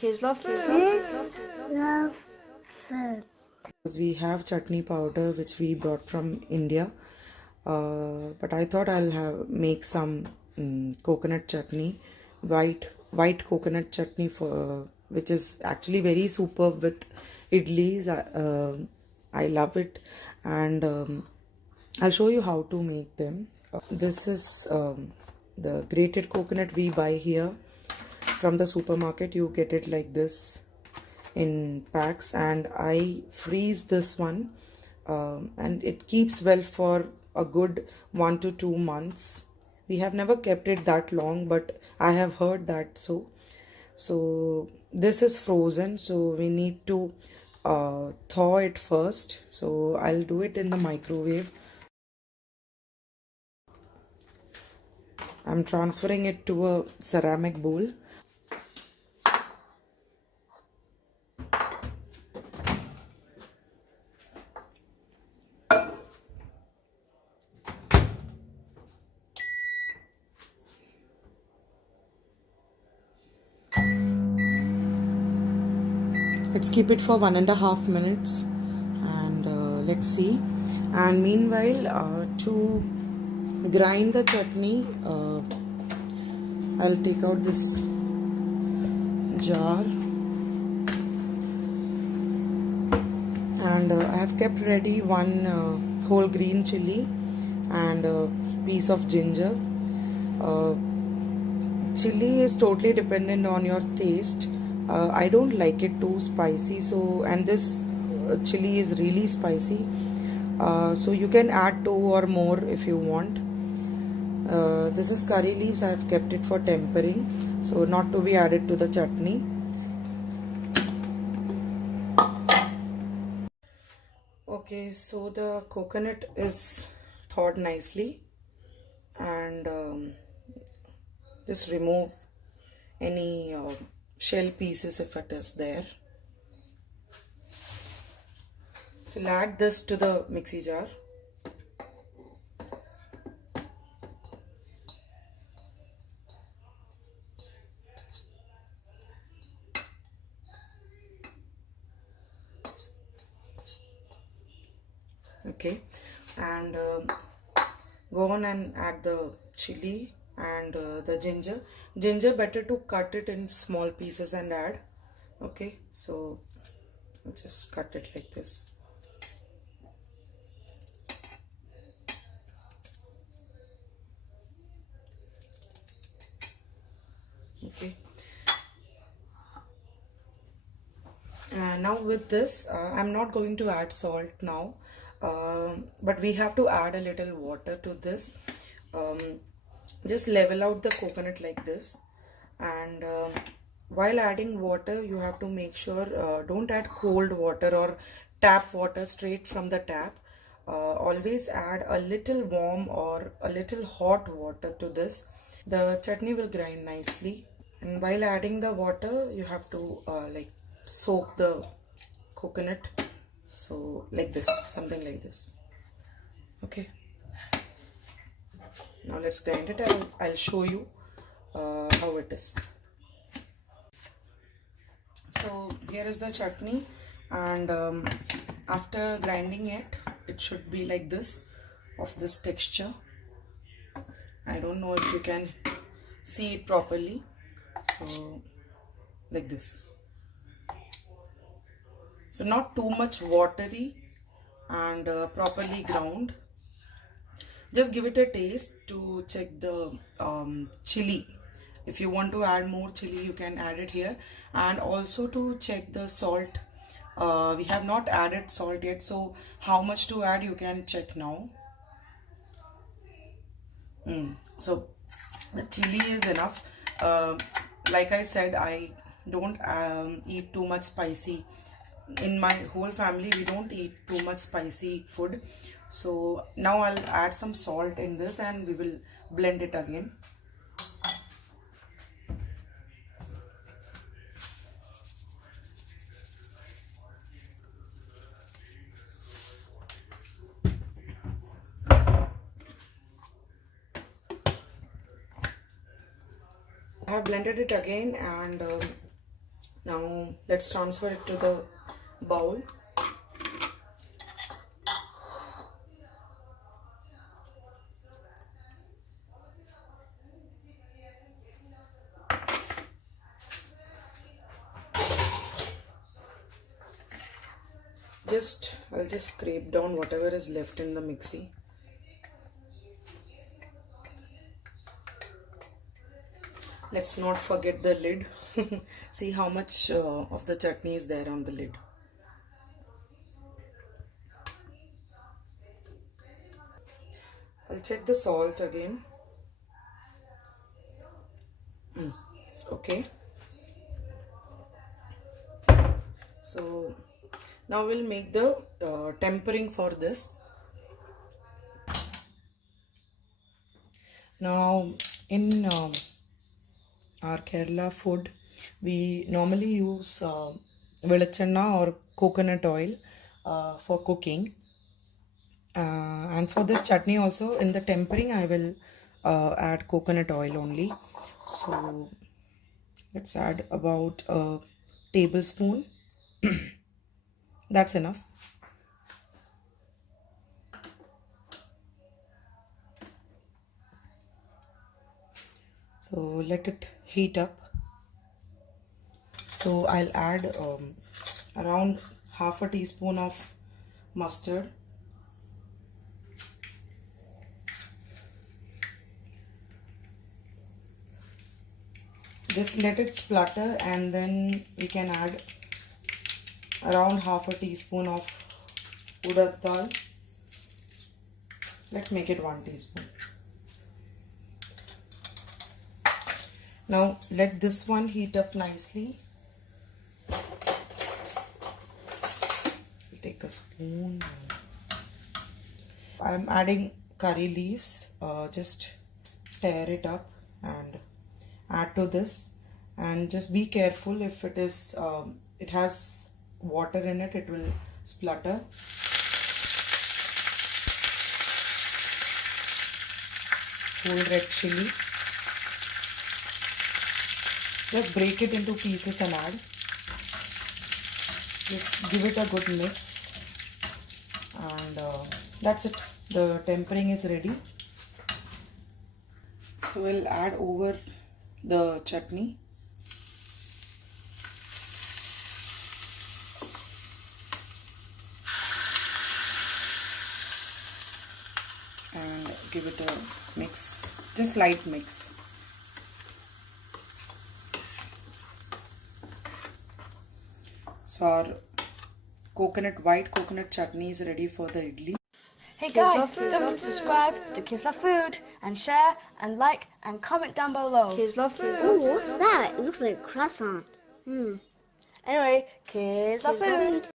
Kids love food. Love food. We have chutney powder which we brought from India, but I thought I'll make some coconut chutney, white coconut chutney for which is actually very superb with idlis. I love it, and I'll show you how to make them. This is the grated coconut we buy here from the supermarket. You get it like this in packs, and I freeze this one, and it keeps well for a good 1 to 2 months. We have never kept it that long, but I have heard that so this is frozen, so we need to thaw it first. So I'll do it in the microwave. I'm transferring it to a ceramic bowl. Let's keep it for 1.5 minutes, and let's see. And meanwhile, to grind the chutney, I'll take out this jar, and I have kept ready one whole green chili and a piece of ginger. Chili is totally dependent on your taste. I don't like it too spicy, so, and this chili is really spicy, so you can add 2 or more if you want. This is curry leaves. I have kept it for tempering, so not to be added to the chutney. Okay, so the coconut is thawed nicely, and just remove any shell pieces if it is there. So I'll add this to the mixie jar. Okay, and go on and add the chili and the ginger. Better to cut it in small pieces and add. Okay, so just cut it like this. Okay, and now with this, I'm not going to add salt now, but we have to add a little water to this. Just level out the coconut like this, and while adding water, you have to make sure don't add cold water or tap water straight from the tap. Always add a little warm or a little hot water to this. The chutney will grind nicely, and while adding the water, you have to like soak the coconut, so like this, something like this. Okay, now let's grind it. I'll show you how it is. So here is the chutney, and after grinding it, it should be like this, of this texture. I don't know if you can see it properly, so like this. So not too much watery, and properly ground. Just give it a taste to check the chili. If you want to add more chili, you can add it here, and also to check the salt. We have not added salt yet, so how much to add you can check now. So the chili is enough. Like I said, I don't eat too much spicy. In my whole family, we don't eat too much spicy food. So now I'll add some salt in this, and we will blend it again. I have blended it again, and Now let's transfer it to the bowl. I'll just scrape down whatever is left in the mixie. Let's not forget the lid. See how much of the chutney is there on the lid. I'll check the salt again. It's okay. So now we'll make the tempering for this. Now in our Kerala food, we normally use velichenna or coconut oil for cooking. And for this chutney also, in the tempering I will add coconut oil only. So let's add about a tablespoon. That's enough. So let it heat up. So I'll add around half a teaspoon of mustard. Just let it splutter, and then we can add around half a teaspoon of urad dal. Let's make it 1 teaspoon. Now let this one heat up nicely. We'll take a spoon. I'm adding curry leaves. Just tear it up and add to this, and just be careful. If it is it has water in it, it will splutter. Whole red chili. Just break it into pieces and add. Just give it a good mix, and that's it. The tempering is ready. So we'll add over the chutney. And give it a mix, just light mix. So our white coconut chutney is ready for the idli. Hey guys, don't forget to subscribe to Kids Love Food and share and like and comment down below. Kids love food. Oh, what's that? It looks like a croissant. Anyway, Kids Love Food.